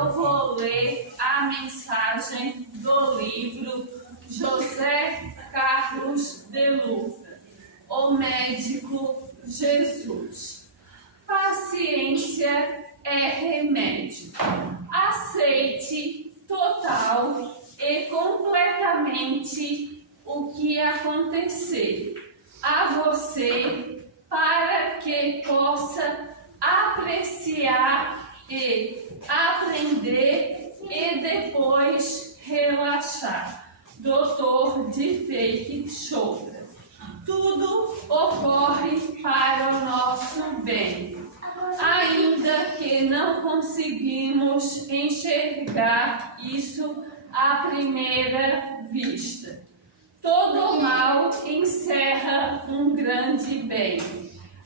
eu vou ler a mensagem do livro José Carlos de Luca, O Médico Jesus. Paciência é remédio. Aceite total e completamente o que acontecer a você para que possa apreciar e aprender e depois relaxar. Doutor de Fake Chopra. Tudo ocorre para o nosso bem, ainda que não conseguimos enxergar isso à primeira vista. Todo mal encerra um grande bem.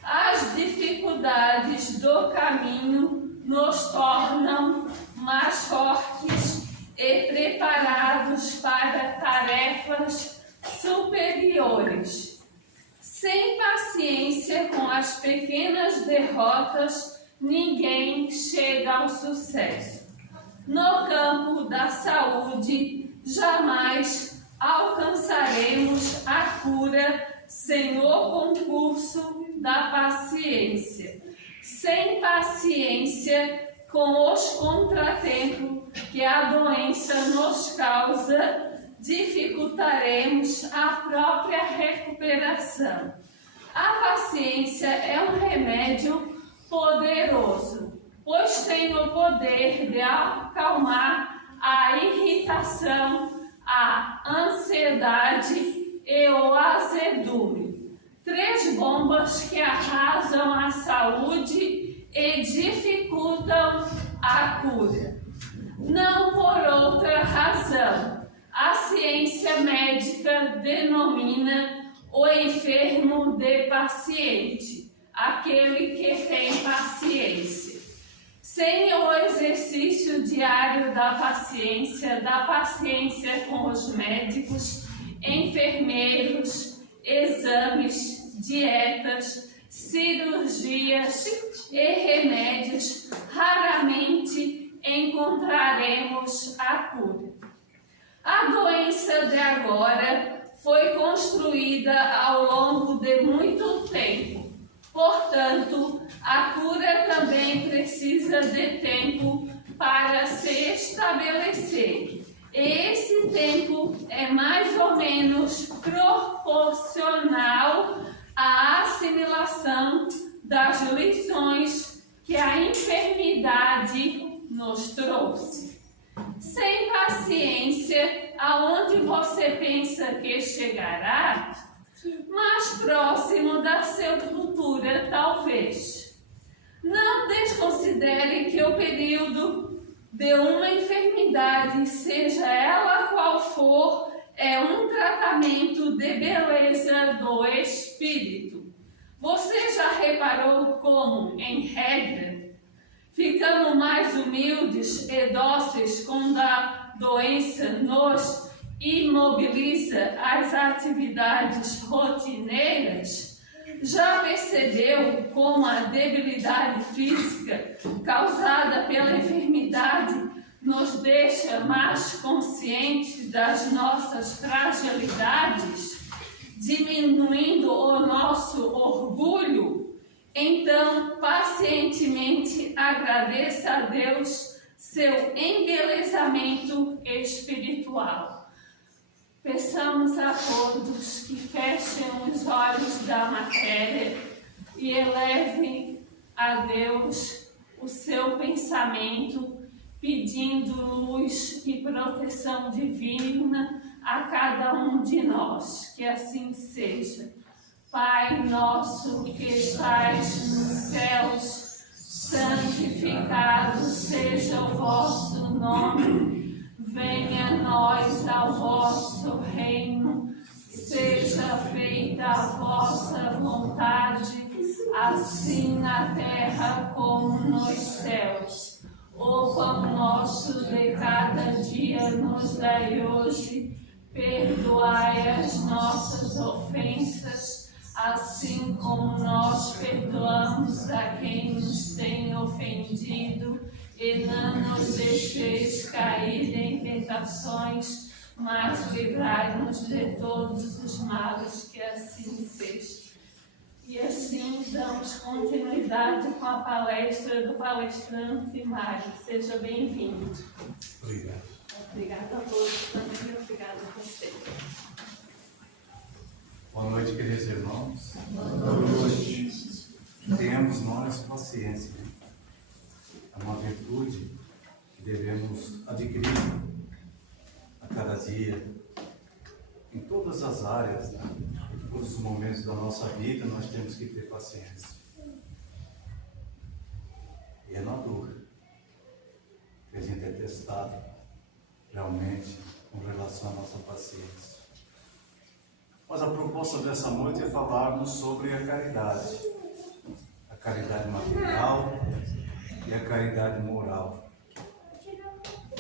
As dificuldades do caminho nos tornam mais fortes e preparados para tarefas superiores. Sem paciência com as pequenas derrotas, ninguém chega ao sucesso. No campo da saúde, jamais alcançaremos a cura sem o concurso da paciência. Sem paciência com os contratempos que a doença nos causa, dificultaremos a própria recuperação. A paciência é um remédio poderoso, pois tem o poder de acalmar a irritação, a ansiedade e o azedume. 3 bombas que arrasam a saúde e dificultam a cura. Não por outra razão, a ciência médica denomina o enfermo de paciente, aquele que tem paciência. Sem o exercício diário da paciência com os médicos, enfermeiros, exames, dietas, cirurgias e remédios, raramente encontraremos a cura. A doença de agora foi construída ao longo de muito tempo. Portanto, a cura também precisa de tempo para se estabelecer. E esse tempo é mais ou menos proporcional à assimilação das lições que a enfermidade nos trouxe. Sem paciência, aonde você pensa que chegará? Mais próximo da sepultura, talvez. Não desconsidere que o período de uma enfermidade, seja ela qual for, é um tratamento de beleza do espírito. Você já reparou como, em regra, ficamos mais humildes e dóceis quando a doença nos imobiliza as atividades rotineiras? Já percebeu como a debilidade física causada pela enfermidade nos deixa mais conscientes das nossas fragilidades, diminuindo o nosso orgulho? Então, pacientemente agradeça a Deus seu embelezamento espiritual. Peçamos a todos que fechem os olhos da matéria e elevem a Deus o seu pensamento, pedindo luz e proteção divina a cada um de nós. Que assim seja. Pai nosso que estais nos céus, santificado seja o vosso nome. Venha a nós ao vosso reino, seja feita a vossa vontade, assim na terra como nos céus. O pão nosso de cada dia nos dai hoje, perdoai as nossas ofensas, assim como nós perdoamos a quem nos tem ofendido, e não nos deixeis cair em tentações, mas livrai-nos de todos os males, que assim seja. E assim damos continuidade com a palestra do palestrante Mário. Seja bem-vindo. Obrigado. Obrigada a todos também, obrigada a você. Boa noite, queridos irmãos. Boa noite. Tenhamos nós paciência. É uma virtude que devemos adquirir a cada dia, em todas as áreas, né? Em todos os momentos da nossa vida, nós temos que ter paciência. E é na dor que a gente é testado realmente com relação à nossa paciência. Mas a proposta dessa noite é falarmos sobre a caridade material e a caridade moral.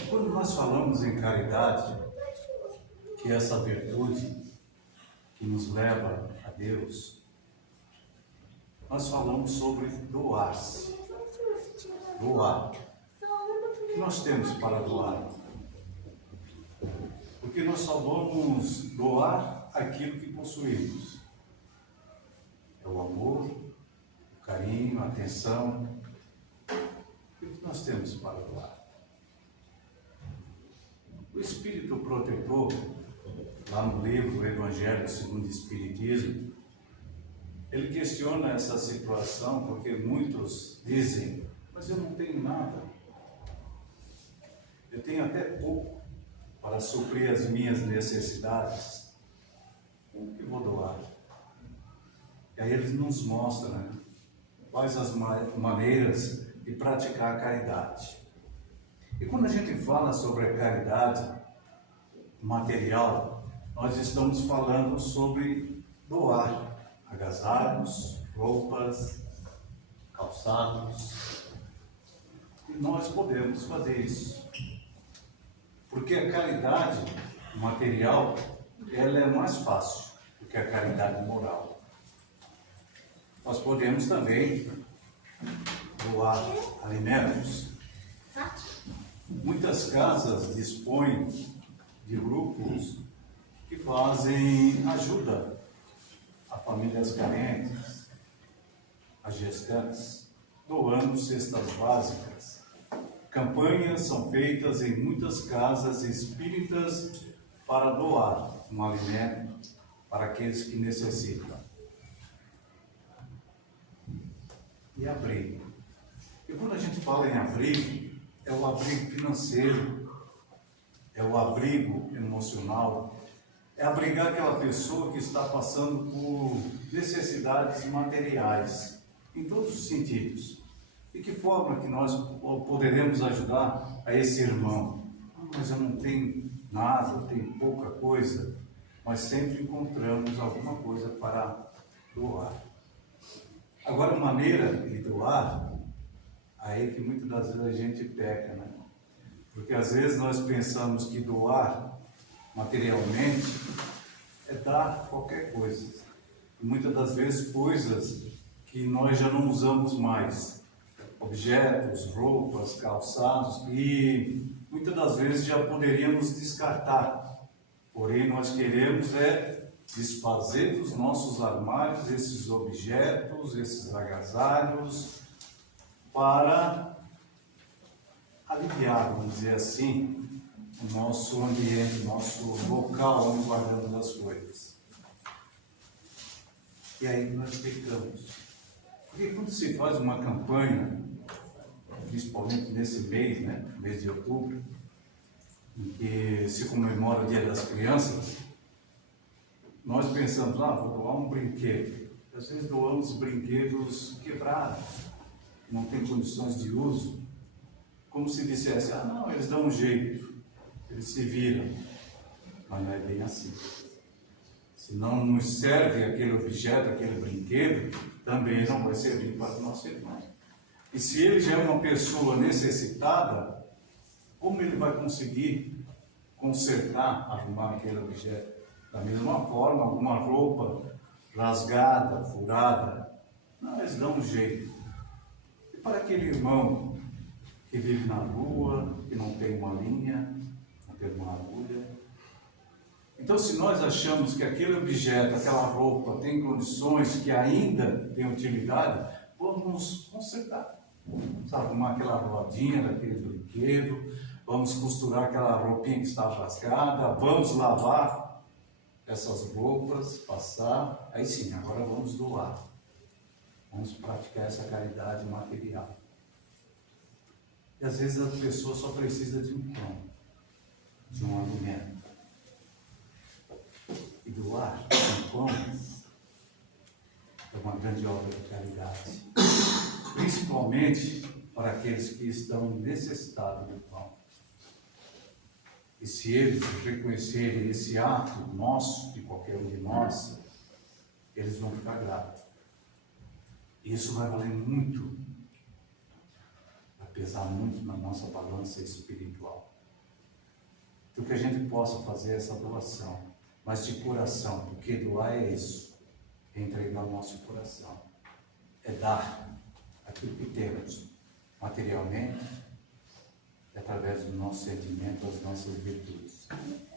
Quando nós falamos em caridade, que é essa virtude que nos leva a Deus, nós falamos sobre doar-se. Doar. O que nós temos para doar? Porque nós só vamos doar aquilo que possuímos. É o amor, o carinho, a atenção. O que nós temos para doar? O Espírito Protetor, lá no livro Evangelho segundo o Espiritismo, ele questiona essa situação porque muitos dizem: mas eu não tenho nada, eu tenho até pouco para suprir as minhas necessidades, como que vou doar? E aí eles nos mostram, né, quais as maneiras de praticar a caridade. E quando a gente fala sobre a caridade material, nós estamos falando sobre doar agasalhos, roupas, calçados. E nós podemos fazer isso. Porque a caridade material, ela é mais fácil do que a caridade moral. Nós podemos também doar alimentos. Muitas casas dispõem de grupos que fazem ajuda a famílias carentes, a gestantes, doando cestas básicas. Campanhas são feitas em muitas casas espíritas para doar um alimento para aqueles que necessitam. E abrigo. E quando a gente fala em abrigo, é o abrigo financeiro, é o abrigo emocional, é abrigar aquela pessoa que está passando por necessidades materiais, em todos os sentidos. De que forma que nós poderemos ajudar a esse irmão? Mas eu não tenho nada, eu tenho pouca coisa, mas sempre encontramos alguma coisa para doar. Agora, a maneira de doar, aí que muitas das vezes a gente peca, né? Porque às vezes nós pensamos que doar materialmente é dar qualquer coisa. E muitas das vezes coisas que nós já não usamos mais. Objetos, roupas, calçados, e muitas das vezes já poderíamos descartar. Porém, nós queremos desfazer dos nossos armários esses objetos, esses agasalhos, para aliviar, vamos dizer assim, o nosso ambiente, o nosso local onde guardamos as coisas. E aí nós pecamos. Porque quando se faz uma campanha, principalmente nesse mês, né, mês de outubro, em que se comemora o Dia das Crianças, nós pensamos, vou doar um brinquedo. Às vezes doamos brinquedos quebrados, que não têm condições de uso, como se dissesse, não, eles dão um jeito, eles se viram. Mas não é bem assim. Se não nos serve aquele objeto, aquele brinquedo, também não vai servir para o nosso irmão. E se ele já é uma pessoa necessitada, como ele vai conseguir consertar, arrumar aquele objeto? Da mesma forma, alguma roupa rasgada, furada, não, eles dão um jeito. E para aquele irmão que vive na rua, que não tem uma linha, não tem uma agulha. Então, se nós achamos que aquele objeto, aquela roupa tem condições que ainda tem utilidade, vamos consertar. Vamos arrumar aquela rodinha daquele brinquedo, vamos costurar aquela roupinha que está rasgada, vamos lavar essas roupas, passar. Aí sim, agora vamos doar. Vamos praticar essa caridade material. E às vezes a pessoa só precisa de um pão, de um alimento. E doar um pão é uma grande obra de caridade. Principalmente para aqueles que estão necessitados do pão. E se eles reconhecerem esse ato nosso, de qualquer um de nós, eles vão ficar gratos. E isso vai valer muito, vai pesar muito na nossa balança espiritual. Então que a gente possa fazer essa doação, mas de coração, porque doar é isso, é entregar o nosso coração, é dar aquilo que temos materialmente, através do nosso sentimento, das nossas virtudes.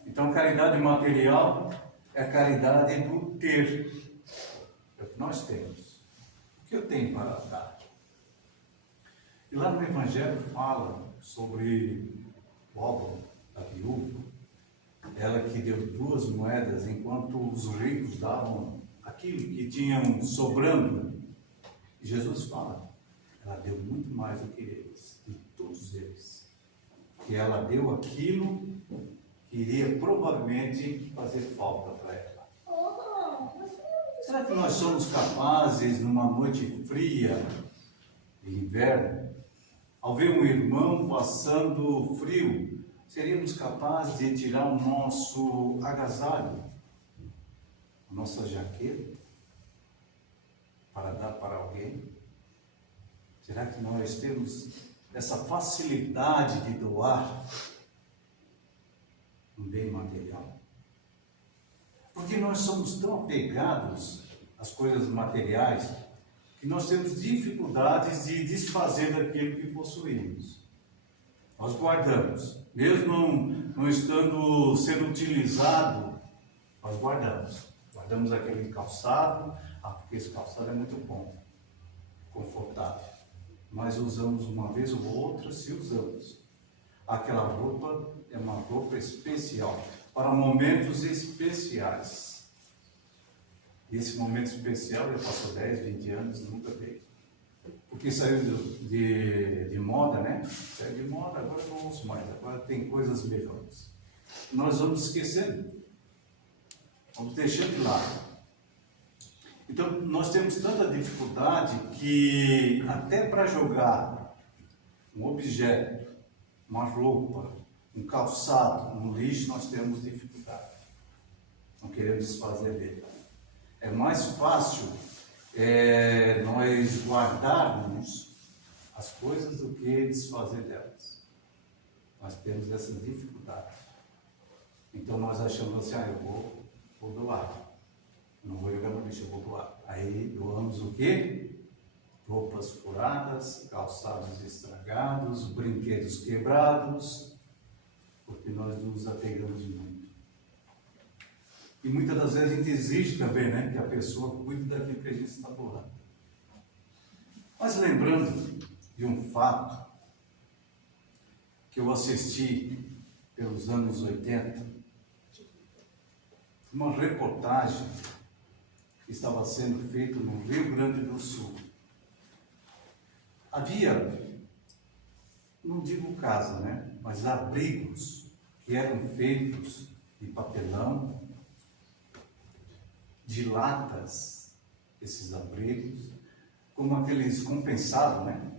Então, caridade material é a caridade do ter, é o que nós temos. O que eu tenho para dar? E lá no Evangelho fala sobre Boba, a viúva, ela que deu 2 moedas, enquanto os ricos davam aquilo que tinham sobrando. E Jesus fala, ela deu muito mais do que eles, de todos eles. Que ela deu aquilo que iria provavelmente fazer falta para ela. Será que nós somos capazes, numa noite fria de inverno, ao ver um irmão passando frio, seríamos capazes de tirar o nosso agasalho, a nossa jaqueta, para dar para alguém? Será que nós temos essa facilidade de doar um bem material? Porque nós somos tão apegados às coisas materiais que nós temos dificuldades de desfazer daquilo que possuímos. Nós guardamos, mesmo não estando sendo utilizado, nós guardamos. Guardamos aquele calçado, porque esse calçado é muito bom, confortável. Mas usamos uma vez ou outra, se usamos. Aquela roupa é uma roupa especial, para momentos especiais. E esse momento especial já passou 10, 20 anos, nunca veio. Porque saiu de moda, né? Saiu de moda, agora não uso mais, agora tem coisas melhores. Nós vamos esquecendo, vamos deixando de lado. Então, nós temos tanta dificuldade que até para jogar um objeto, uma roupa, um calçado, um lixo, nós temos dificuldade. Não queremos desfazer dele. É mais fácil nós guardarmos as coisas do que desfazer delas. Nós temos essa dificuldade. Então, nós achamos assim, eu vou doar. Não vou jogar no lixo, eu vou doar. Aí doamos o quê? Roupas furadas, calçados estragados, brinquedos quebrados, porque nós nos apegamos muito. E muitas das vezes a gente exige também, né, que a pessoa cuide daquilo que a gente está doando. Mas lembrando de um fato que eu assisti pelos anos 80, uma reportagem que estava sendo feito no Rio Grande do Sul. Havia, não digo casa, né, mas abrigos que eram feitos de papelão, de latas, esses abrigos, como aqueles compensados, né?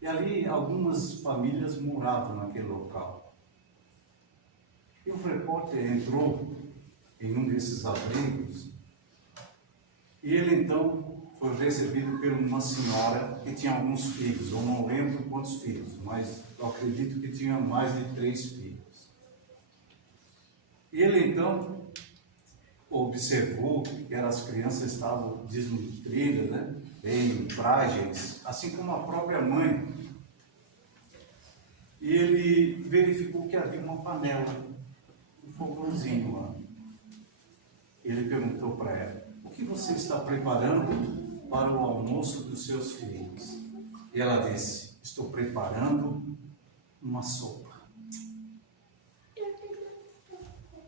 E ali algumas famílias moravam naquele local. E o repórter entrou em um desses abrigos, e ele então foi recebido por uma senhora que tinha alguns filhos, eu não lembro quantos filhos, mas eu acredito que tinha mais de 3 filhos. E ele então observou que as crianças estavam desnutridas, né? Bem frágeis, assim como a própria mãe E ele verificou que havia uma panela, um fogãozinho lá. Ele perguntou para ela: o que você está preparando para o almoço dos seus filhos? E ela disse: estou preparando uma sopa.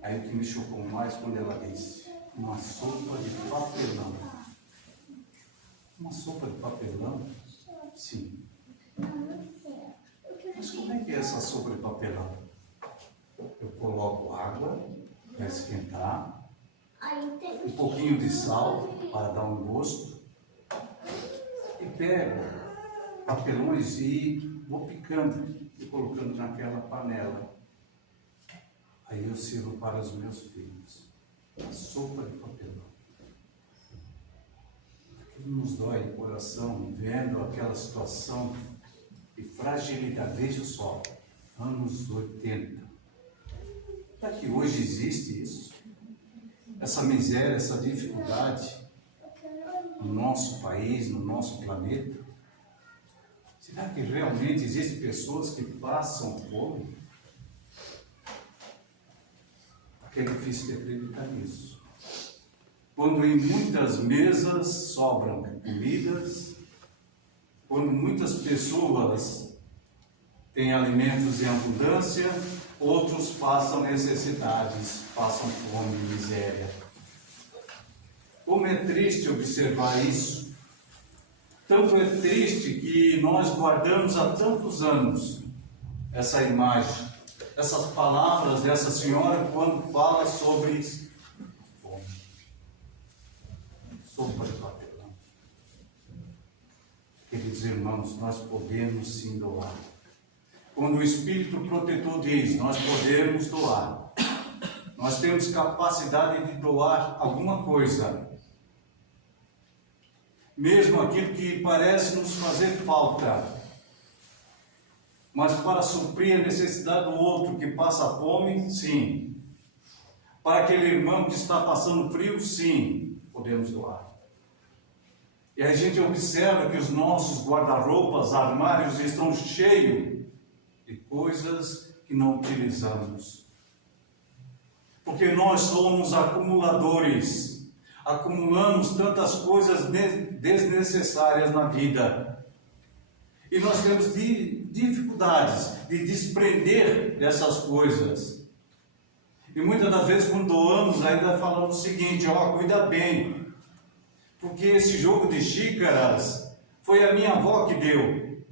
Aí o que me chocou mais quando ela disse: uma sopa de papelão. Uma sopa de papelão? Sim. Mas como é que é essa sopa de papelão? Eu coloco água para esquentar, um pouquinho de sal para dar um gosto, e pego papelões e vou picando e colocando naquela panela. Aí eu sirvo para os meus filhos a sopa de papelão. Aquilo nos dói o coração, vendo aquela situação de fragilidade. Veja só, anos 80. Será que hoje existe isso? Essa miséria, essa dificuldade no nosso país, no nosso planeta? Será que realmente existem pessoas que passam fome? Porque é difícil de acreditar nisso. Quando em muitas mesas sobram comidas, quando muitas pessoas têm alimentos em abundância, outros passam necessidades, passam fome e miséria. Como é triste observar isso. Tanto é triste que nós guardamos há tantos anos essa imagem, essas palavras dessa senhora quando fala sobre fome. Sopa de papelão. Queridos irmãos, nós podemos sim doar. Quando o Espírito Protetor diz, nós podemos doar. Nós temos capacidade de doar alguma coisa. Mesmo aquilo que parece nos fazer falta. Mas para suprir a necessidade do outro que passa fome, sim. Para aquele irmão que está passando frio, sim, podemos doar. E a gente observa que os nossos guarda-roupas, armários estão cheios de coisas que não utilizamos. Porque nós somos acumuladores. Acumulamos tantas coisas desnecessárias na vida. E nós temos dificuldades de desprender dessas coisas. E muitas das vezes quando doamos ainda falamos o seguinte: cuida bem. Porque esse jogo de xícaras foi a minha avó que deu.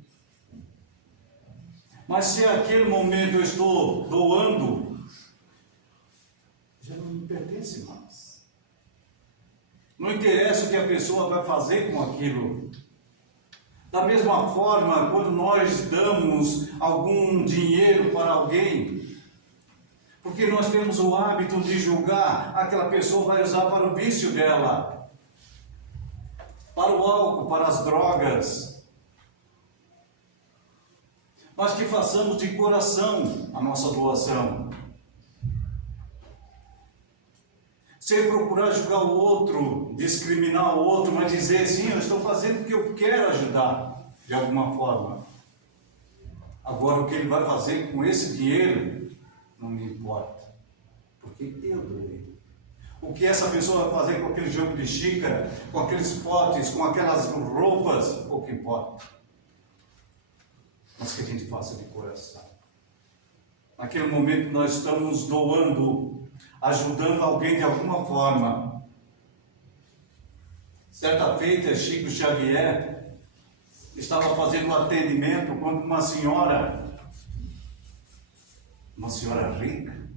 Mas se naquele momento eu estou doando, já não me pertence mais. Não interessa o que a pessoa vai fazer com aquilo. Da mesma forma, quando nós damos algum dinheiro para alguém, porque nós temos o hábito de julgar, aquela pessoa vai usar para o vício dela, para o álcool, para as drogas. Mas que façamos de coração a nossa doação. Sem procurar julgar o outro, discriminar o outro, mas dizer sim, eu estou fazendo porque eu quero ajudar, de alguma forma. Agora, o que ele vai fazer com esse dinheiro, não me importa, porque eu doei. O que essa pessoa vai fazer com aquele jogo de xícara, com aqueles potes, com aquelas roupas, pouco importa. Mas que a gente faça de coração. Naquele momento nós estamos doando, ajudando alguém de alguma forma. Certa feita, Chico Xavier estava fazendo um atendimento quando uma senhora rica,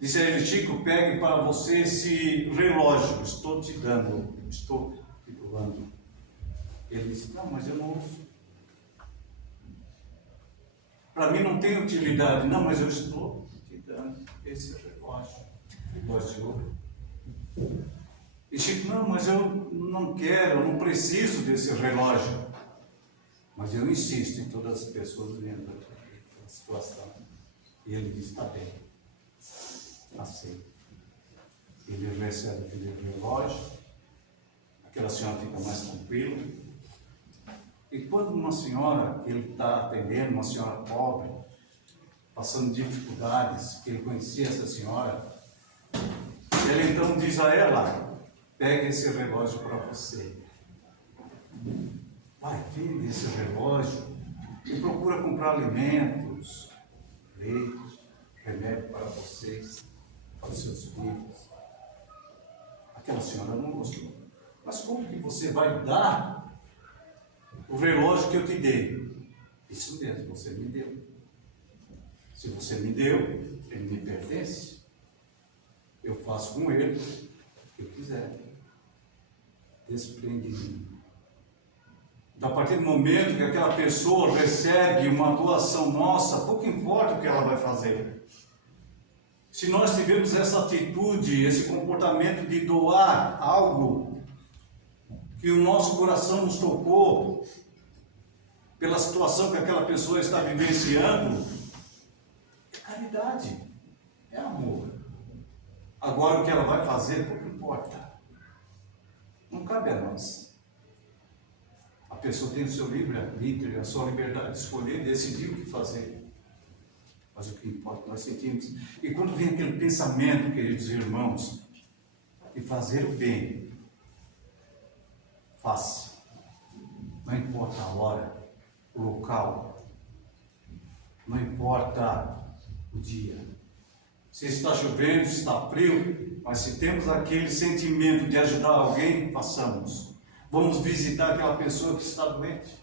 disse a ele: Chico, pegue para você esse relógio, estou te dando, estou te doando. Ele disse: não, mas eu não uso. Para mim não tem utilidade. Não, mas eu estou te dando esse relógio de ouro. E Chico: não, mas eu não quero, eu não preciso desse relógio. Mas eu insisto em todas as pessoas vendo a situação. E ele diz: está bem, aceita. Ele recebe aquele relógio, aquela senhora fica mais tranquila. E quando uma senhora que ele está atendendo, uma senhora pobre, passando dificuldades, que ele conhecia essa senhora, ele então diz a ela: pegue esse relógio para você. Vai, vende esse relógio e procura comprar alimentos, leite, remédio para vocês, para os seus filhos. Aquela senhora não gostou. Mas como que você vai dar o relógio que eu te dei? Isso mesmo, você me deu. Se você me deu, ele me pertence. Eu faço com ele o que eu quiser. Desprende de mim. A partir do momento que aquela pessoa recebe uma doação nossa, pouco importa o que ela vai fazer. Se nós tivermos essa atitude, esse comportamento de doar algo que o nosso coração nos tocou, pela situação que aquela pessoa está vivenciando, é caridade, é amor. Agora o que ela vai fazer, pouco importa. Não cabe a nós. A pessoa tem o seu livre-arbítrio, a sua liberdade de escolher, decidir o que fazer. Mas o que importa, nós sentimos. E quando vem aquele pensamento, queridos irmãos, de fazer o bem, faça. Não importa a hora, o local, não importa o dia. Se está chovendo, se está frio, mas se temos aquele sentimento de ajudar alguém, façamos. Vamos visitar aquela pessoa que está doente.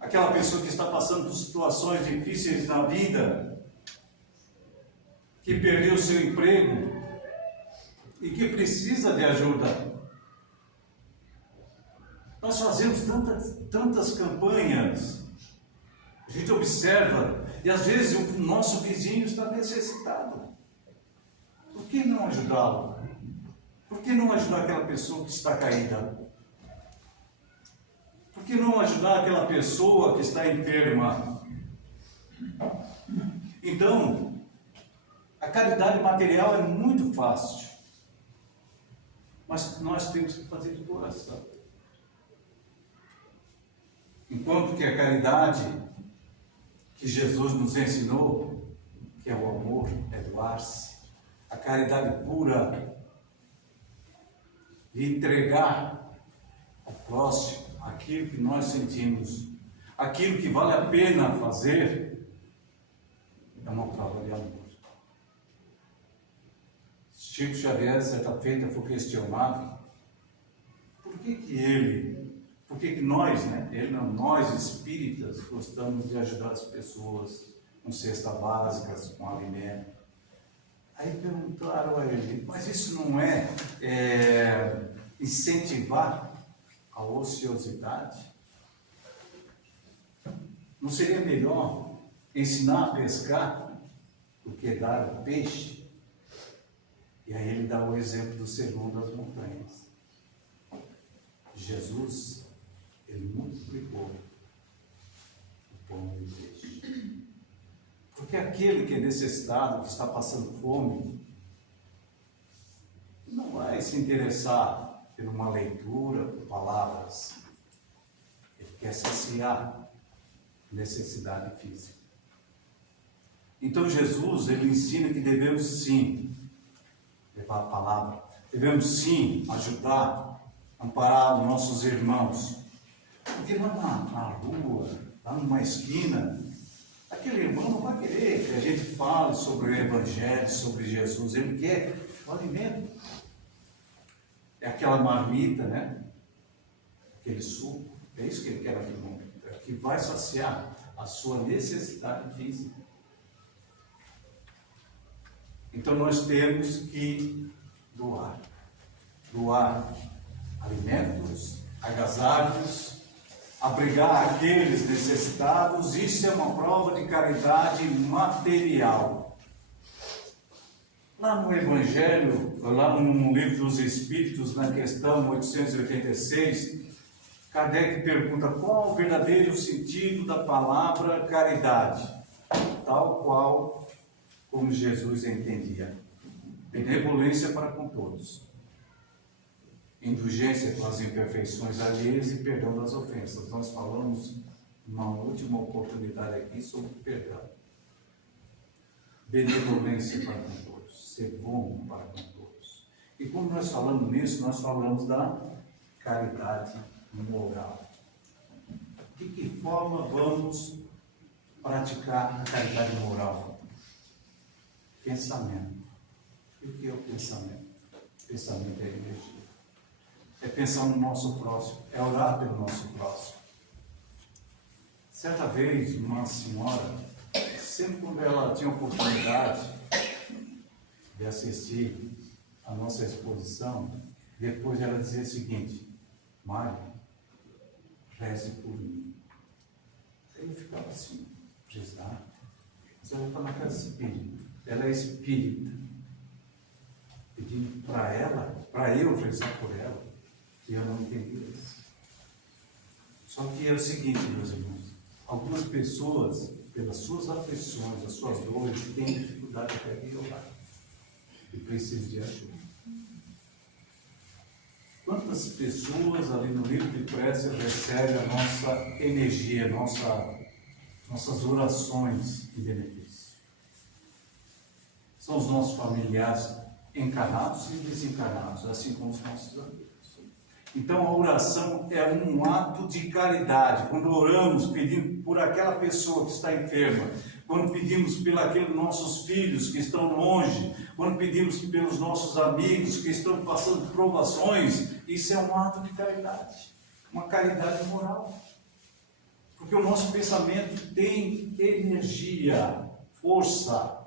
Aquela pessoa que está passando por situações difíceis na vida, que perdeu seu emprego e que precisa de ajuda. Nós fazemos tantas campanhas, a gente observa, e às vezes o nosso vizinho está necessitado. Por que não ajudá-lo? Por que não ajudar aquela pessoa que está caída? Por que não ajudar aquela pessoa que está enferma? Então, a caridade material é muito fácil, mas nós temos que fazer de coração. Enquanto que a caridade que Jesus nos ensinou, que é o amor, é doar-se, a caridade pura, de entregar ao próximo aquilo que nós sentimos, aquilo que vale a pena fazer, é uma prova de amor. Chico Xavier, certa feita, foi questionado por que nós, nós espíritas, gostamos de ajudar as pessoas com cesta básica, com alimento. Aí perguntaram a ele, mas isso não é incentivar a ociosidade? Não seria melhor ensinar a pescar do que dar o peixe? E aí ele dá o exemplo do Sermão das Montanhas. Jesus, ele multiplicou o pão e o peixe. Porque aquele que é necessitado, que está passando fome, não vai se interessar por uma leitura, por palavras. Ele quer saciar a necessidade física. Então Jesus, ele ensina que devemos sim levar a palavra, devemos sim ajudar, amparar os nossos irmãos. Porque lá na rua, lá numa esquina, aquele irmão não vai querer que a gente fale sobre o Evangelho, sobre Jesus. Ele quer o alimento. É aquela marmita, né? Aquele suco. É isso que ele quer naquele momento. É que vai saciar a sua necessidade física. Então nós temos que doar. Doar alimentos, agasalhos, abrigar aqueles necessitados. Isso é uma prova de caridade material. Lá no Evangelho, lá no Livro dos Espíritos, na questão 886, Kardec pergunta qual o verdadeiro sentido da palavra caridade, tal qual como Jesus entendia: benevolência para com todos. indulgência com as imperfeições alheias e perdão das ofensas. Nós falamos numa última oportunidade aqui sobre perdão. Benevolência para com todos, ser bom para com todos. E quando nós falamos nisso, nós falamos da caridade moral. De que forma vamos praticar a caridade moral? Pensamento. E o que é o pensamento? Pensamento é energia. É pensar no nosso próximo, é orar pelo nosso próximo. Certa vez, uma senhora, sempre quando ela tinha oportunidade de assistir a nossa exposição, depois ela dizia o seguinte: Mário, reze por mim. Aí eu ficava assim, rezar. Mas ela está na casa espírita, ela é espírita. Pedindo para ela, para eu rezar por ela, e eu não entendi isso. Só que é o seguinte, meus irmãos, algumas pessoas, pelas suas aflições, as suas dores, têm dificuldade até de orar e precisam de ajuda. Quantas pessoas ali no livro de prece recebem a nossa energia, nossas orações de benefício? São os nossos familiares encarnados e desencarnados, assim como os nossos amigos. Então a oração é um ato de caridade. Quando oramos pedindo por aquela pessoa que está enferma, quando pedimos pelos aqueles nossos filhos que estão longe, quando pedimos pelos nossos amigos que estão passando provações, isso é um ato de caridade, uma caridade moral. Porque o nosso pensamento tem energia, força.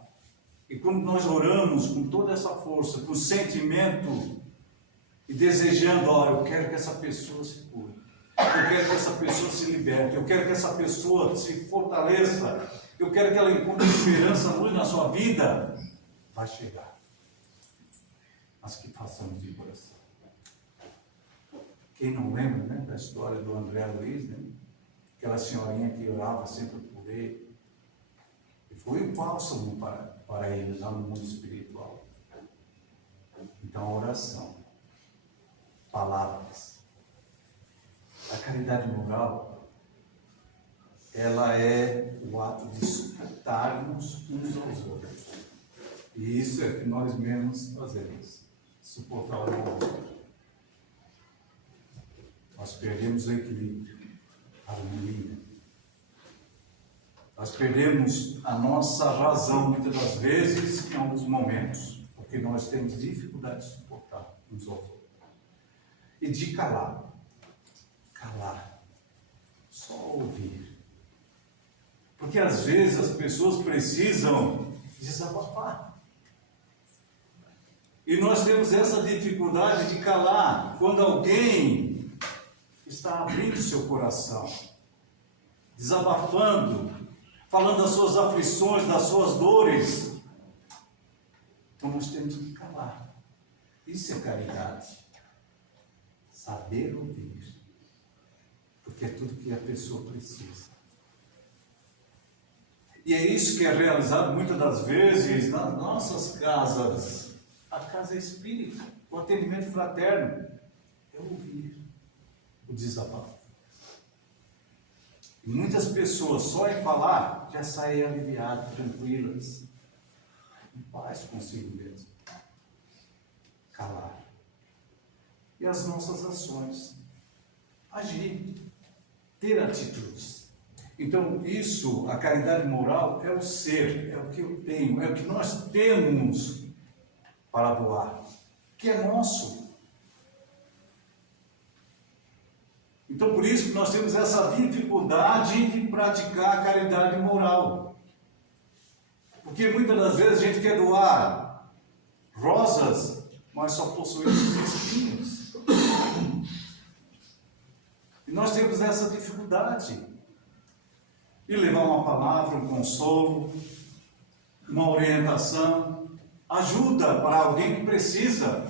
E quando nós oramos com toda essa força, com sentimento e desejando, eu quero que essa pessoa se cure, eu quero que essa pessoa se liberte, eu quero que essa pessoa se fortaleça, eu quero que ela encontre esperança, luz na sua vida, vai chegar. Mas que façamos de coração. Quem não lembra, né, da história do André Luiz, né? Aquela senhorinha que orava sempre por ele, e foi um bálsamo para ele lá no mundo espiritual. Então a oração, palavras. A caridade moral, ela é o ato de suportarmos uns aos outros. E isso é o que nós mesmos fazemos, suportar um ao outro. Nós perdemos o equilíbrio, a harmonia. Nós perdemos a nossa razão, muitas das vezes, em alguns momentos, porque nós temos dificuldade de suportar uns aos outros. E de calar. Calar. Só ouvir. Porque às vezes as pessoas precisam desabafar. E nós temos essa dificuldade de calar quando alguém está abrindo seu coração, desabafando, falando das suas aflições, das suas dores. Então nós temos que calar. Isso é caridade. Saber ouvir. Porque é tudo que a pessoa precisa. E é isso que é realizado muitas das vezes nas nossas casas. A casa espírita, o atendimento fraterno. É ouvir o desabafo. E muitas pessoas só em falar já saem aliviadas, tranquilas, em paz consigo mesmo. Calar. E as nossas ações. Agir. Ter atitudes. Então isso, a caridade moral é o ser, é o que eu tenho, é o que nós temos para doar, que é nosso. Então por isso que nós temos essa dificuldade de praticar a caridade moral. Porque muitas das vezes a gente quer doar rosas, mas só possuímos espinhos. E nós temos essa dificuldade de levar uma palavra, um consolo, uma orientação, ajuda para alguém que precisa.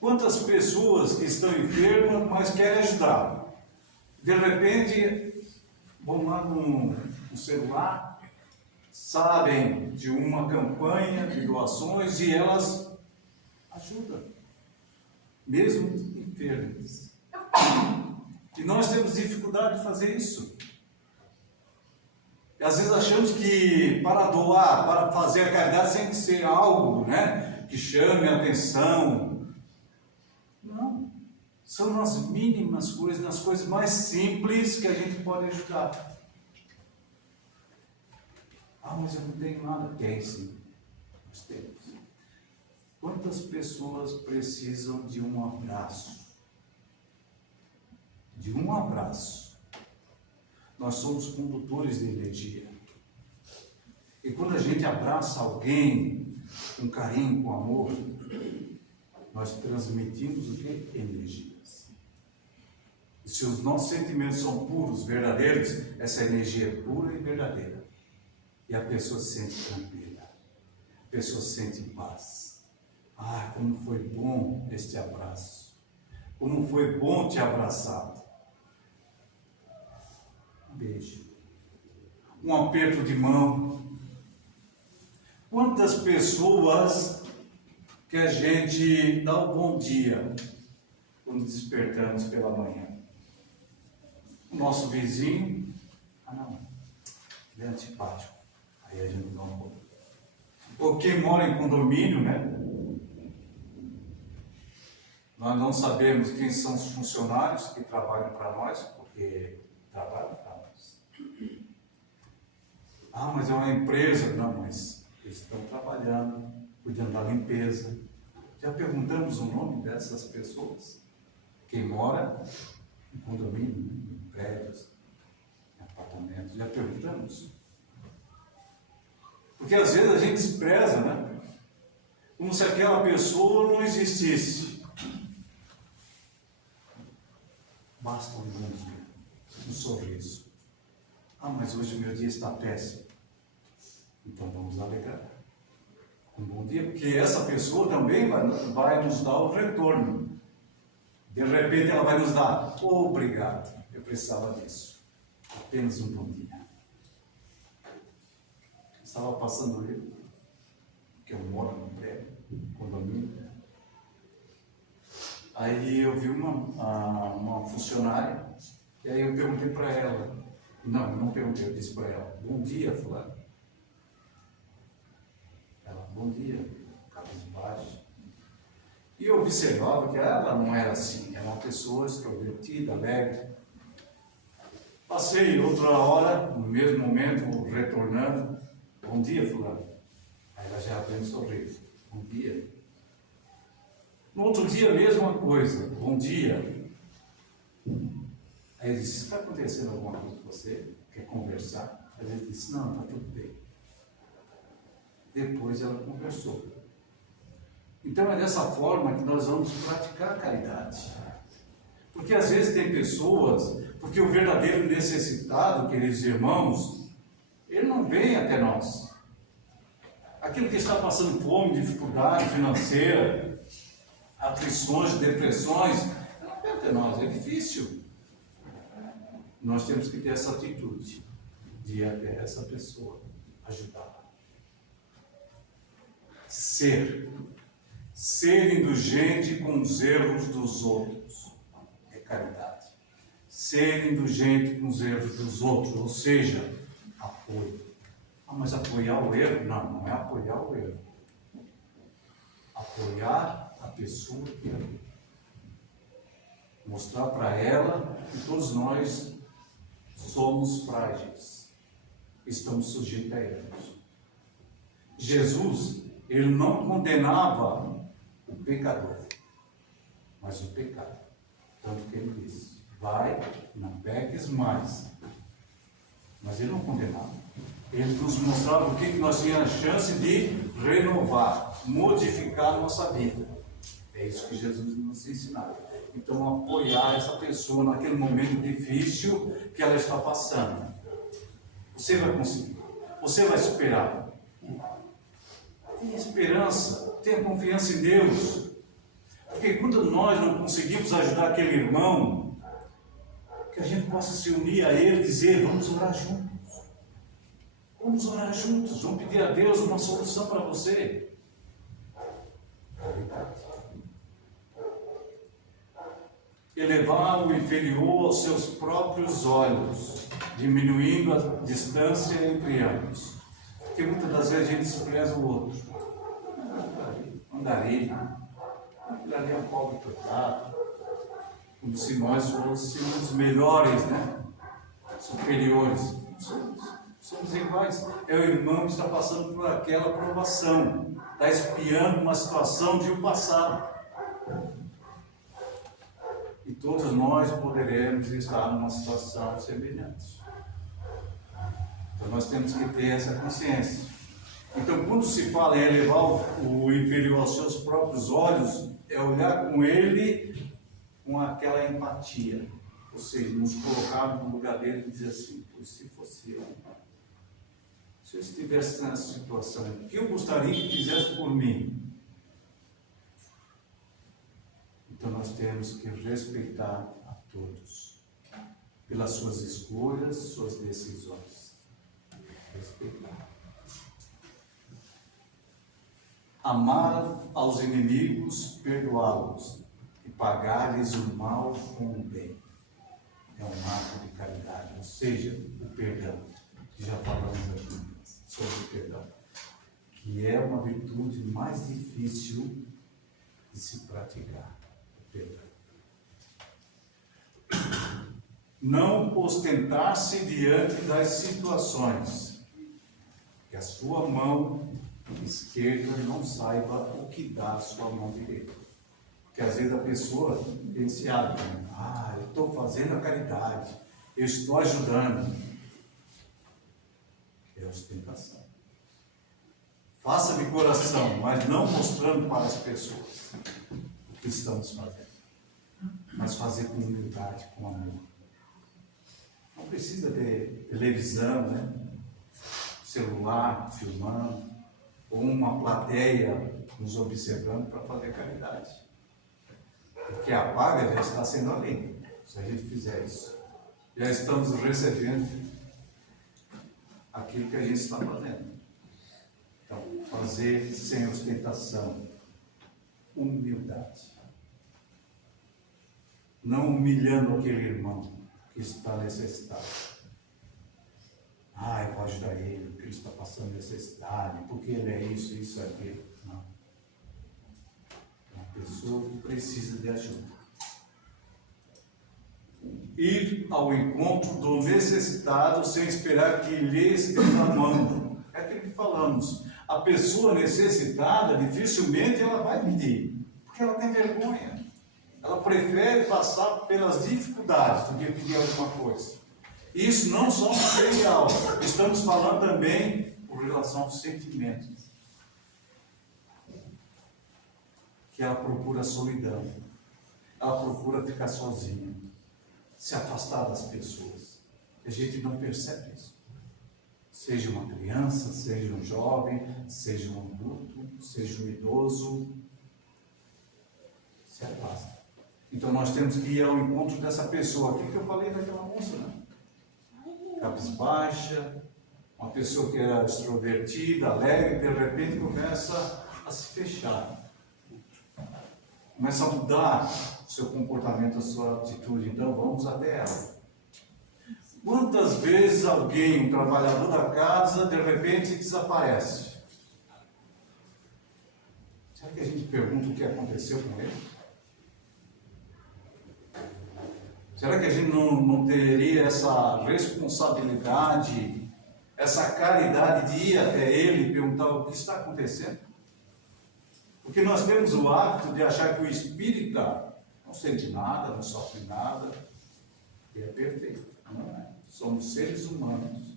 Quantas pessoas que estão enfermas, mas querem ajudar? De repente, vão lá no celular, sabem de uma campanha de doações e elas Ajuda. Mesmo enfermos. E nós temos dificuldade de fazer isso. E às vezes achamos que para doar, para fazer a caridade tem que ser algo, né, que chame a atenção. Não. São nas mínimas coisas, nas coisas mais simples que a gente pode ajudar. Ah, mas eu não tenho nada. Tem sim. Nós temos. Quantas pessoas precisam de um abraço? De um abraço. Nós somos condutores de energia. E quando a gente abraça alguém com carinho, com amor, nós transmitimos o que? Energias. E se os nossos sentimentos são puros, verdadeiros, essa energia é pura e verdadeira. E a pessoa se sente tranquila. A pessoa se sente em paz. Ah, como foi bom este abraço. Como foi bom te abraçar. Um beijo. Um aperto de mão. Quantas pessoas que a gente dá o bom dia quando despertamos pela manhã? O nosso vizinho, não, ele é antipático. Aí a gente dá um bom. Ou quem mora em condomínio, né? Nós não sabemos quem são os funcionários que trabalham para nós, porque trabalham para nós. Ah, mas é uma empresa. Não, mas eles estão trabalhando, cuidando da limpeza. Já perguntamos o nome dessas pessoas? Quem mora em condomínio, em prédios, em apartamentos. Já perguntamos? Porque às vezes a gente despreza, né? Como se aquela pessoa não existisse. Basta um bom dia, um sorriso. Ah, mas hoje o meu dia está péssimo. Então vamos alegrar. Um bom dia, porque essa pessoa também vai nos dar o retorno. De repente ela vai nos dar, obrigado, eu precisava disso. Apenas um bom dia. Estava passando ali, que eu moro no prédio, condomínio. Aí eu vi uma funcionária, e aí eu perguntei para ela. Não perguntei, eu disse para ela, bom dia, fulano. Ela, bom dia, cabisbaixo. E eu observava que ela não era assim, era uma pessoa extrovertida, alegre. Passei outra hora, no mesmo momento, retornando, bom dia, fulano. Aí ela já abriu um sorriso, bom dia. No outro dia, a mesma coisa, bom dia. Aí ele disse, está acontecendo alguma coisa com você? Quer conversar? Aí ele disse, não, está tudo bem. Depois ela conversou. Então é dessa forma que nós vamos praticar a caridade. Porque às vezes tem pessoas, porque o verdadeiro necessitado, queridos irmãos, ele não vem até nós. Aquele que está passando fome, dificuldade financeira, aflições, depressões, não vem até nós, é difícil. Nós temos que ter essa atitude de ir até essa pessoa, ajudá-la. Ser indulgente com os erros dos outros é caridade. Ser indulgente com os erros dos outros, ou seja, apoio. Ah, mas apoiar o erro? Não é apoiar o erro. Apoiar a pessoa que errou. Mostrar para ela que todos nós somos frágeis, estamos sujeitos a erros. Jesus, ele não condenava o pecador, mas o pecado. Tanto que ele disse, vai, não peques mais. Mas ele não condenava. Ele nos mostrava o que nós tínhamos a chance de renovar, modificar a nossa vida. É isso que Jesus nos ensinava. Então, apoiar essa pessoa naquele momento difícil que ela está passando. Você vai conseguir. Você vai superar. Tenha esperança. Tenha confiança em Deus. Porque quando nós não conseguimos ajudar aquele irmão, que a gente possa se unir a ele e dizer, vamos orar juntos. Vamos orar juntos. Vamos pedir a Deus uma solução para você. Obrigado. elevar o inferior aos seus próprios olhos, diminuindo a distância entre ambos. Porque muitas das vezes a gente despreza o outro. Andarilho, aquilo ali é um pobre coitado, como se nós fôssemos melhores, né? Superiores. Somos iguais. É o irmão que está passando por aquela provação, está espiando uma situação de um passado. E todos nós poderemos estar numa situação semelhante. Então nós temos que ter essa consciência. Então, quando se fala em elevar o inferior aos seus próprios olhos, é olhar com ele com aquela empatia. Ou seja, nos colocar no lugar dele e dizer assim: pois se fosse eu, se eu estivesse nessa situação, o que eu gostaria que fizesse por mim? Então nós temos que respeitar a todos, pelas suas escolhas, suas decisões. Respeitar. Amar aos inimigos, perdoá-los e pagar-lhes o mal com o bem. É um ato de caridade, ou seja, o perdão, que já falamos aqui sobre o perdão, que é uma virtude mais difícil de se praticar, o perdão. Não ostentar-se diante das situações, que a sua mão esquerda não saiba o que dá a sua mão direita. Porque às vezes a pessoa tem esse hábito, eu estou fazendo a caridade, eu estou ajudando. É ostentação. Faça de coração, mas não mostrando para as pessoas o que estamos fazendo. Mas fazer com humildade, com amor. Não precisa ter televisão, né? Celular filmando, ou uma plateia nos observando para fazer caridade. Porque a paga já está sendo ali. Se a gente fizer isso, já estamos recebendo aquilo que a gente está fazendo. Então, fazer sem ostentação, humildade. Não humilhando aquele irmão que está necessitado. Eu vou ajudar ele, porque ele está passando necessidade, porque ele é isso, isso, aquilo. Não. Uma pessoa que precisa de ajuda. Ir ao encontro do necessitado sem esperar que lhe esteja a mão. É aquilo que falamos. A pessoa necessitada, dificilmente ela vai pedir, porque ela tem vergonha. Ela prefere passar pelas dificuldades do que pedir alguma coisa. Isso não só material, estamos falando também por relação aos sentimentos. Que ela procura solidão, ela procura ficar sozinha, se afastar das pessoas. A gente não percebe isso. Seja uma criança, seja um jovem, seja um adulto, seja um idoso, se afasta. Então nós temos que ir ao encontro dessa pessoa. Aquilo que eu falei daquela moça, né? Cabisbaixa, uma pessoa que era extrovertida, alegre, de repente começa a se fechar. Começa a mudar o seu comportamento, a sua atitude. Então vamos até ela. Quantas vezes alguém, um trabalhador da casa, de repente desaparece? Será que a gente pergunta o que aconteceu com ele? Será que a gente não teria essa responsabilidade, essa caridade de ir até ele e perguntar o que está acontecendo? Porque nós temos o hábito de achar que o espírita não sente nada, não sofre nada, e é perfeito. Não é? Somos seres humanos.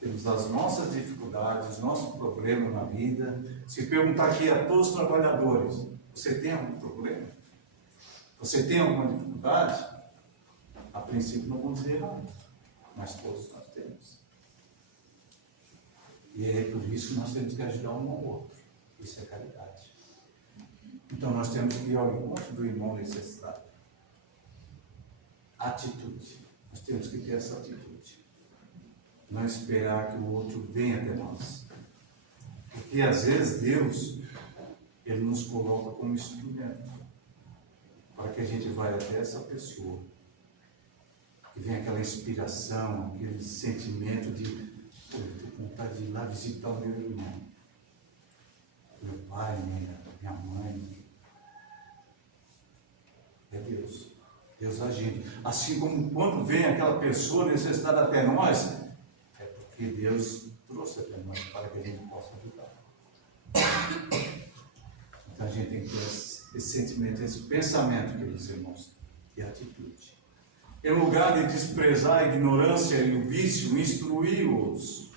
Temos as nossas dificuldades, nossos problemas na vida. Se perguntar aqui a todos os trabalhadores, você tem algum problema? Você tem alguma dificuldade? A princípio não vão dizer nada, mas todos nós temos. E é por isso que nós temos que ajudar um ao outro. Isso é caridade. Então nós temos que ir ao encontro do irmão necessitado. Atitude. Nós temos que ter essa atitude. Não esperar que o outro venha até nós. Porque às vezes Deus, Ele nos coloca como instrumento para que a gente vá até essa pessoa, que vem aquela inspiração, aquele sentimento de, pô, eu estou com vontade de ir lá visitar o meu irmão, meu pai, minha mãe. É Deus. Deus agindo. Assim como quando vem aquela pessoa necessitada até nós, é porque Deus trouxe até nós para que a gente possa ajudar. Então a gente tem que ter esse sentimento, esse pensamento, queridos irmãos, e atitude. Em lugar de desprezar a ignorância e o vício, instruí-os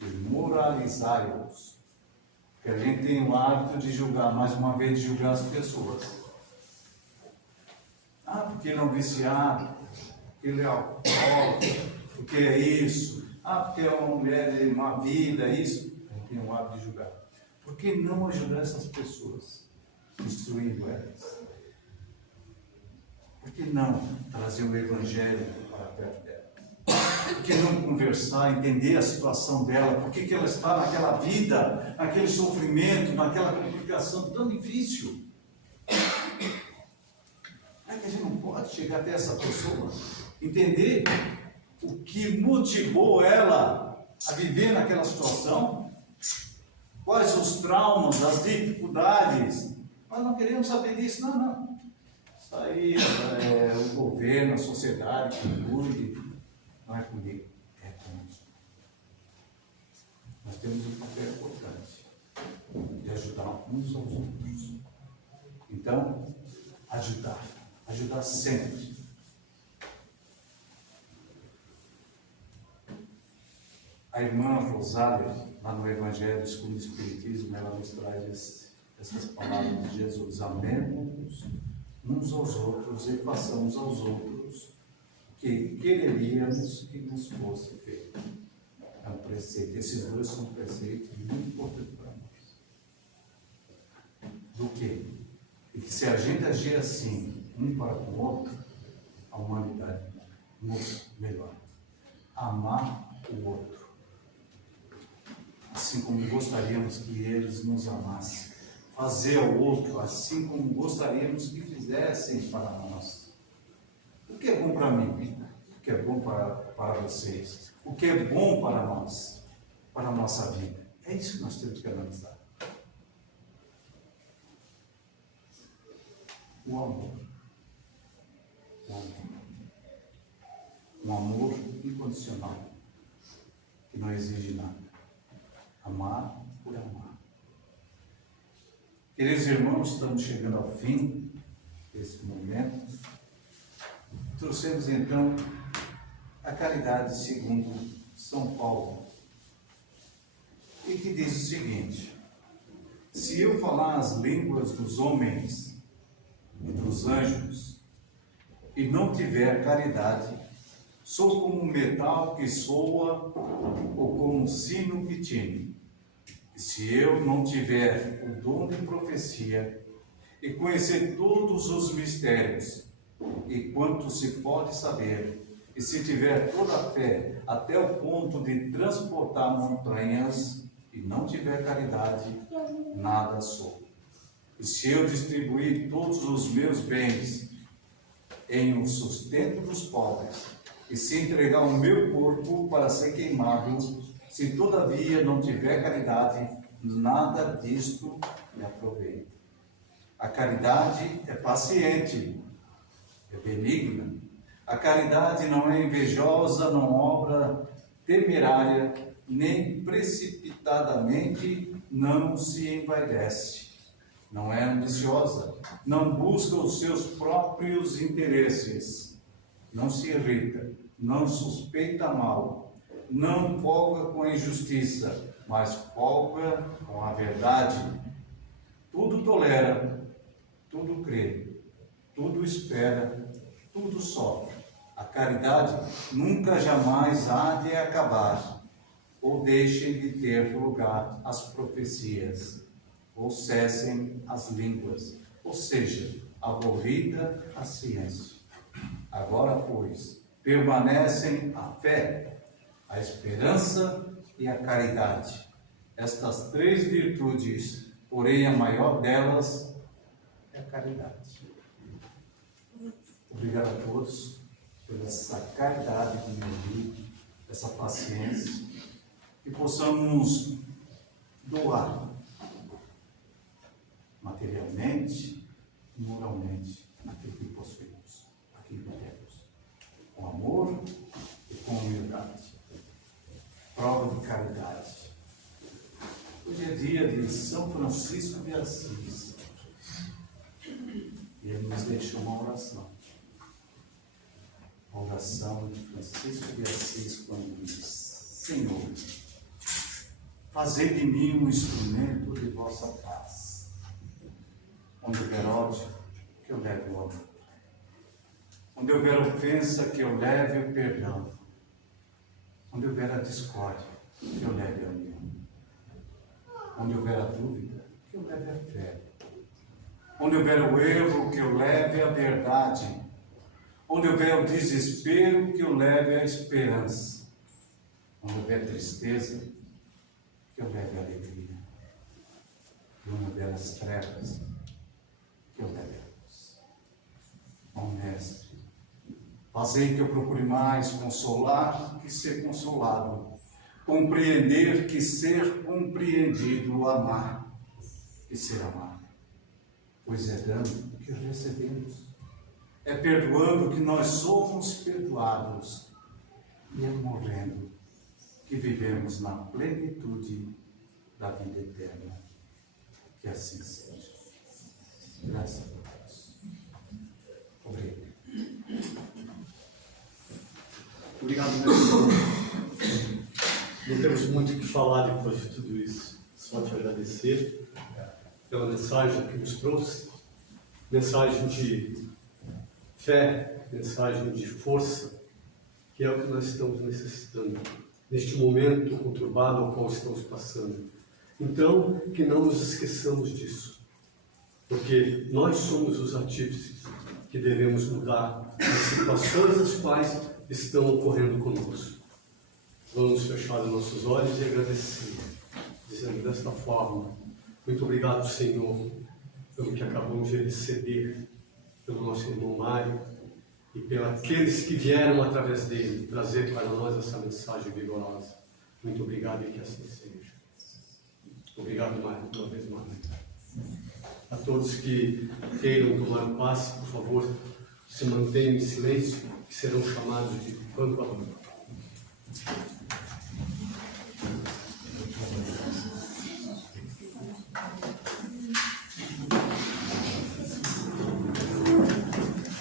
e moralizai-os. Porque a gente tem o hábito de julgar, mais uma vez, de julgar as pessoas. Ah, porque ele é um viciado, porque ele é alcoólatra, porque é isso. Ah, porque é uma mulher de uma vida, isso. A gente tem o hábito de julgar. Por que não ajudar essas pessoas? Instruindo elas. Por que não trazer o Evangelho para perto dela? Por que não conversar, entender a situação dela? Por que ela está naquela vida, naquele sofrimento, naquela complicação tão difícil? É que a gente não pode chegar até essa pessoa, entender o que motivou ela a viver naquela situação, quais os traumas, as dificuldades. Nós não queremos saber disso, não. Isso aí é o governo, a sociedade que cuide. Não é comigo, é conosco. Nós temos um papel importante de ajudar uns aos outros. Então, ajudar sempre. A irmã Rosália, lá no Evangelho segundo o Espiritismo, ela nos traz essas palavras de Jesus: amemos uns aos outros e façamos aos outros o que quereríamos que nos fosse feito. É um preceito. Esses dois são preceitos muito importantes para nós. Do quê? E que se a gente agir assim, um para com o outro, a humanidade muda melhor. Amar o outro, assim como gostaríamos que eles nos amassem. Fazer ao outro assim como gostaríamos que fizessem para nós. O que é bom para mim? O que é bom para vocês? O que é bom para nós? Para a nossa vida? É isso que nós temos que analisar. O amor. Um amor incondicional, que não exige nada. Amar por amar. Queridos irmãos, estamos chegando ao fim desse momento. Trouxemos então a caridade segundo São Paulo, e que diz o seguinte: se eu falar as línguas dos homens e dos anjos, e não tiver caridade, sou como um metal que soa, ou como um sino que tine. E se eu não tiver o dom de profecia, e conhecer todos os mistérios, e quanto se pode saber, e se tiver toda a fé, até o ponto de transportar montanhas, e não tiver caridade, nada sou. E se eu distribuir todos os meus bens em o sustento dos pobres, e se entregar o meu corpo para ser queimado, se todavia não tiver caridade, nada disto me aproveita. A caridade é paciente, é benigna. A caridade não é invejosa, não obra temerária, nem precipitadamente não se envaidece. Não é ambiciosa, não busca os seus próprios interesses, não se irrita, não suspeita mal, não folga com a injustiça, mas folga com a verdade. Tudo tolera, tudo crê, tudo espera, tudo sofre. A caridade nunca jamais há de acabar, ou deixem de ter lugar as profecias, ou cessem as línguas, ou seja, aborrida a ciência. Agora, pois, permanecem a fé, a esperança e a caridade. Estas três virtudes, porém a maior delas é a caridade. Obrigado a todos pela essa caridade de me ouvir, essa paciência, e possamos doar materialmente e moralmente aquilo que possuímos, aquilo que temos, com amor e com humildade. Prova de caridade. Hoje é dia de São Francisco de Assis. E ele nos deixou uma oração. A oração de Francisco de Assis, quando diz: Senhor, fazei de mim um instrumento de vossa paz. Onde houver ódio, que eu leve o amor. Onde houver ofensa, que eu leve o perdão. Onde houver a discórdia, que eu leve a união. Onde houver a dúvida, que eu leve a fé. Onde houver o erro, que eu leve a verdade. Onde houver o desespero, que eu leve a esperança. Onde houver tristeza, que eu leve a alegria. E onde houver as trevas, que eu leve a luz. Ó Mestre, fazei que eu procure mais consolar que ser consolado, compreender que ser compreendido, amar que ser amado. Pois é dando que recebemos, é perdoando que nós somos perdoados, e é morrendo que vivemos na plenitude da vida eterna. Que assim seja. Graças a Deus. Obrigado. Obrigado, meu irmão. Não temos muito o que falar depois de tudo isso. Só te agradecer pela mensagem que nos trouxe. Mensagem de fé, mensagem de força, que é o que nós estamos necessitando neste momento conturbado ao qual estamos passando. Então, que não nos esqueçamos disso, porque nós somos os artífices que devemos mudar as situações as quais estão ocorrendo conosco. Vamos fechar os nossos olhos e agradecer, dizendo desta forma: muito obrigado, Senhor, pelo que acabamos de receber, pelo nosso irmão Mário e pelos aqueles que vieram através dele trazer para nós essa mensagem vigorosa. Muito obrigado e que assim seja. Obrigado, Mário, uma vez mais. A todos que queiram tomar o passe, por favor, se mantenham em silêncio, que serão chamados de banco a banco.